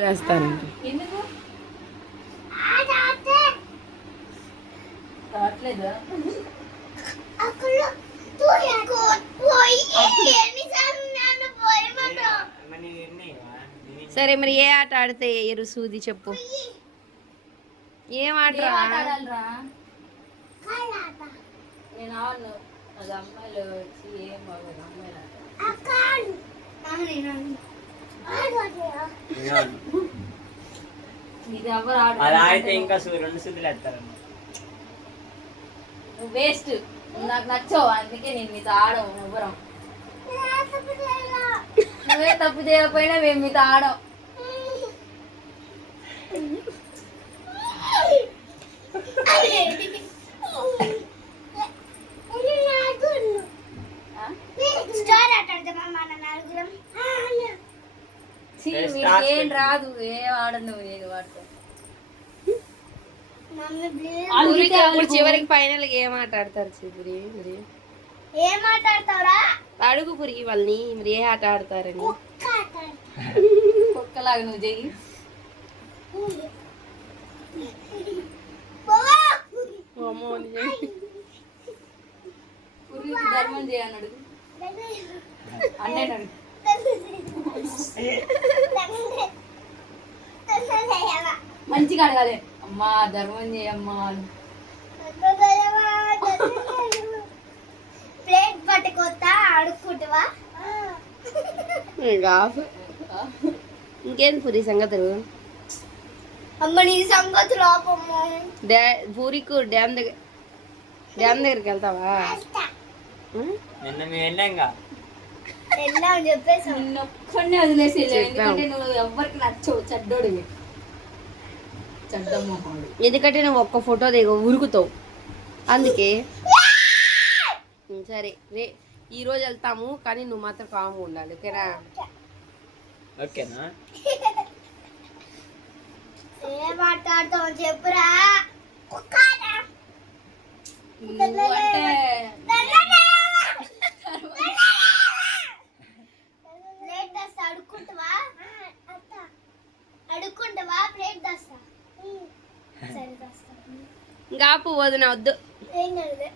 వేస్తానండి. సరే మరి ఏ ఆట ఆడితే ఎరు సూది చెప్పు. ఏం ఆటరా? నేను ఆడను. అది అమ్మాయిలు వచ్చి ఏం బాగోదు. అమ్మాయిలు ఇది ఎవరు ఆడితే ఇంకా 2 సుద్దులు వేస్తారు. నువ్వు వేస్ట్, నాకు నచ్చవు, అందుకే నేను మీతో ఆడవు. ఎవ్వరం నువ్వే తప్పు చేయకపోయినా మేము మీతో ఆడం. ఏం రాదు, ఏం ఆడను నేను వాటితో. చివరికి ఫైనల్ ఏం ఆట ఆడతారు చివరి? మరి ఏం ఆట ఆడతారా అడుగు పురి వాళ్ళని, మరి ఏ ఆట ఆడతారని. కుక్కలాగా నువ్వు చెయ్యి. ధర్మం చేయన్నాడు అన్నాడు. మంచిగా అడగాలి, అమ్మా ధర్మం చేయమ్మా. ప్లేట్ పట్టుకొస్తా అడుక్కుంటావా? ఇంకేం పూరి సంగతులు? అమ్మ నీ సంగతులు ఆపమ్మ. పూరికి డ్యామ్ దగ్గరికి వెళ్తావా? నిన్న మేము వెళ్ళాంగా. వెళ్ళామని చెప్పేసి నిన్నొక్కడినే వదిలేసి ఎందుకంటే నువ్వు ఎవ్వరికి నచ్చవు, చెడ్డోడివి, చెడ్డమ్మోహోడు. ఎందుకంటే నువ్వు ఒక్క ఫోటో దిగ ఉరుకుతావు, అందుకే. సరే ఈరోజు వెళ్తాము, కానీ నువ్వు మాత్రం కామ్గా ఉండాలి, ఓకేనా? ఓకేనా? ఏం మాట్లాడతావు చెప్పురా. అడుక్కుంటావా? ప్లేట్ దస్తా. సరే దస్తా. ఇంకా వదిన వద్దు. ఏం కాదు.